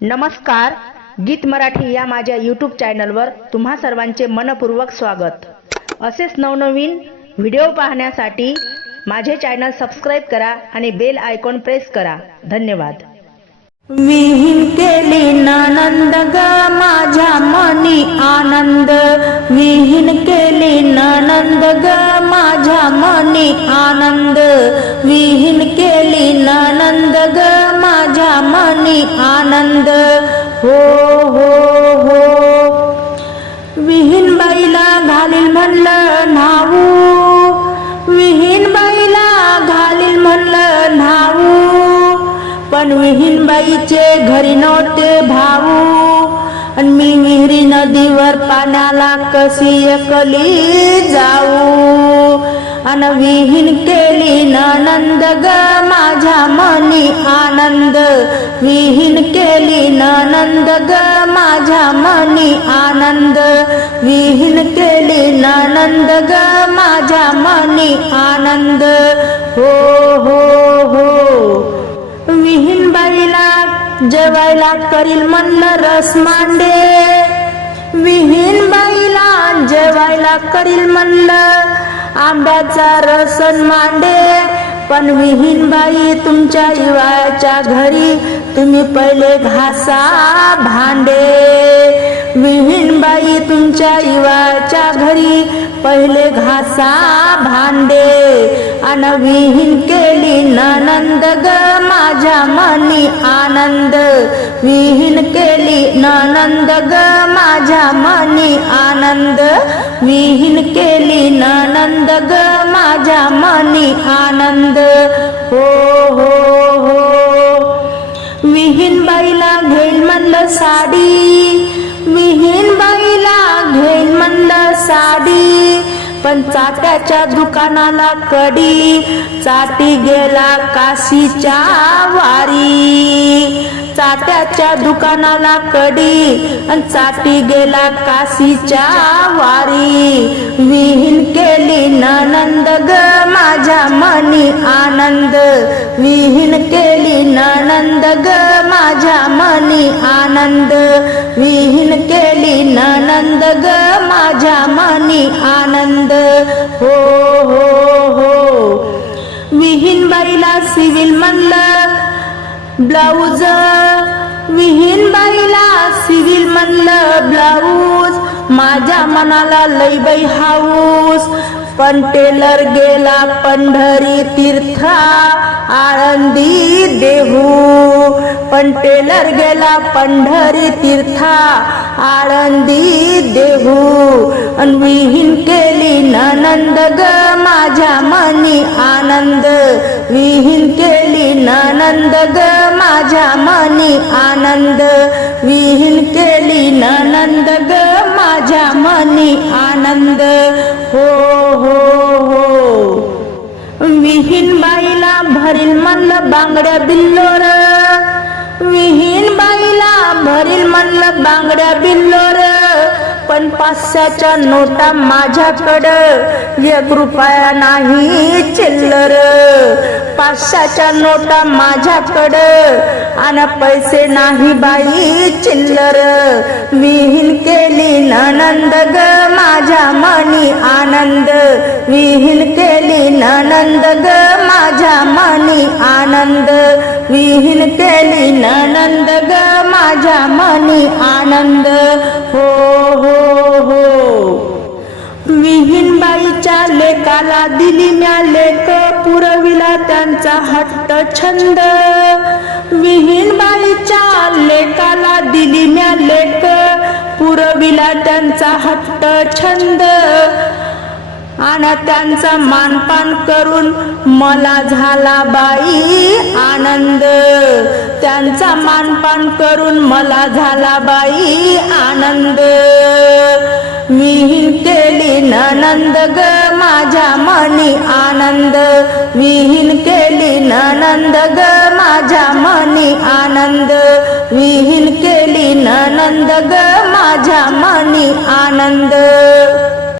नमस्कार गीत मराठी या माझ्या यूट्यूब चॅनलवर तुम्हा सर्वांचे मनपूर्वक स्वागत. असेच नवनवीन व्हिडिओ पाहण्यासाठी माझे चॅनल सबस्क्राईब करा आणि बेल आयकॉन प्रेस करा. धन्यवाद. विहीन केली ननंद ग माझ्या मनी आनंद. विहीन केली ननंद ग माझ्या मनी आनंद. विहीन आणि आनंद. हो हो हो. विहीन बाईला घालील म्हणलं न्हावू. विहीन बाईला घालील म्हणलं न्हावू. पण विहीन बाईचे घरी नव्हते भाऊ. आणि मी विहिरी नदीवर पाण्याला कशी एकली जाऊ? अनविहीन विहीन केली ननंद ग माझ्या मनी आनंद. विहीन केली ननंद ग माझ्या मनी आनंद. विहीन केली ननंद ग माझ्या मनी आनंद. हो हो हो. विहीन बाईला जेवायला करील म्हणलं रस मांडे. विहीन बाईला जेवायला करील म्हणलं आंब्याचा रसन मांडे पण विहीन बाई तुमच्या इवाच्या घरी तुम्ही पहिले घासा भांडे. विहीन बाई तुमच्या इवाच्या घरी पहिले घासा भांडे अन विहीन केली ननंद ग माझ्या मनी आनंद. विहीन केली ननंद ग माझ्या मनी आनंद. विहीन केली ननंद ग माझ्या मनी आनंद. हो हो हो. विहीन बाईला घेईल म्हणलं साडी. विहीन बाईला घेईल म्हणलं साडी. पण चाट्याच्या दुकानाला कडी. चाटी गेला काशीच्या वारी. चाट्याच्या दुकानाला कडी आणि चाटी गेला काशीच्या वारी. विहीन केली ननंद ग माझ्या मनी आनंद. विहीन केली ननंद ग माझ्या मनी आनंद. विहीन केली ननंद ग माझ्या मनी आनंद. हो हो हो. विहीन बाईला सिव्हिल म्हणलं ब्लाऊज विहीन बाईला सिव्हिल म्हणलं ब्लाऊज. माझ्या मनाला लई बाई हाऊस. पण टेलर गेला पंढरी तीर्था आळंदी देहू. पण टेलर गेला पंढरी तीर्था आळंदी देहू. अन विहीन केली ननंद ग माझ्या मनी आनंद. विहीन केली ननंद ग माझ्या मनी आनंद. विहीन केली ननंद ग माझ्या मनी आनंद। हो हो हो। विहीन बाईला भरील म्हणलं बांगड्या बिल्लोर. विहीन बाईला भरील म्हणलं बांगड्या बिल्लोर. पण पाचशेच्या नोटा माझ्याकडं. एक रुपया नाही चिल्लर. पाचशेच्या नोटा माझ्याकडं. आणि पैसे नाही बाई चिल्लर. विहीन केली ननंद ग माझ्या मनी आनंद. विहीन केली ननंद ग माझ्या मनी आनंद. विहीन केली ननंद ग माझ्या मनी आनंद. हो हो हो. विहीन बाईच्या लेकाला दिली म्या लेक पुरविला त्यांचा हट्ट छंद. विहीन बाईच्या लेकाला दिली म्या लेक पुरविला त्यांचा हट्ट छंद. आणि त्यांचा मानपान करून मला झाला बाई आनंद. त्यांचा मानपान करून मला झाला बाई आनंद. विहीन केली ननंद ग माझ्या मनी आनंद. विहीन केली ननंद ग माझ्या मनी आनंद. विहीन केली ननंद ग माझ्या मनी आनंद.